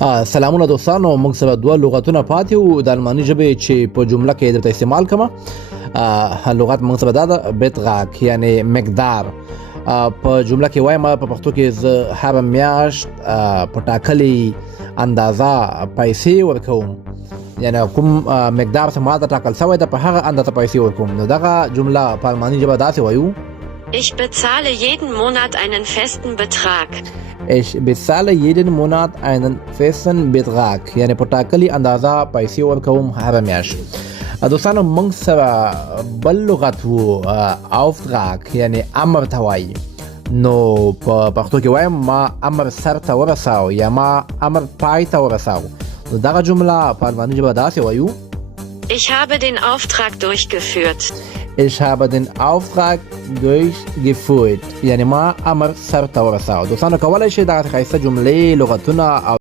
سلامونه دوستانو، موږ سره دوه لغتونه پاتې وو د الماني ژبې چې په جمله کې درته استعمال کوم. لغت موږ سره دا ده بتغاک، یعنی مقدار. په جمله کې وایم په پښتو کې زه هر میاشت په ټاکلې اندازه پیسې ورکوم، یعنی کوم مقدار چې ما ته ټاکل شوی ده په هغه اندازه پیسې ورکوم. نو دغه جمله په الماني ژبه داسې وایو: Ich bezahle jeden Monat einen festen Betrag. Ich bezahle jeden Monat einen festen Betrag، یعنی په ټاکلې اندازه پیسې ورکوم هره میاشت. دوستانو موږ سره بل لغت وو auftrag، یعنی امر ته وایي. نو په پښتو کې وایم ما امر سر ته ورساو یا ما امر پای ته ورساو. نو دغه جمله په الماني ژبه داسې وایو: Ich habe den Auftrag durchgeführt. Ich habe den Auftrag durchgeführt، یعنی ما امر سر ته ورساو. دوستانو کولای شئ دغه ښایسته جملې، لغتونه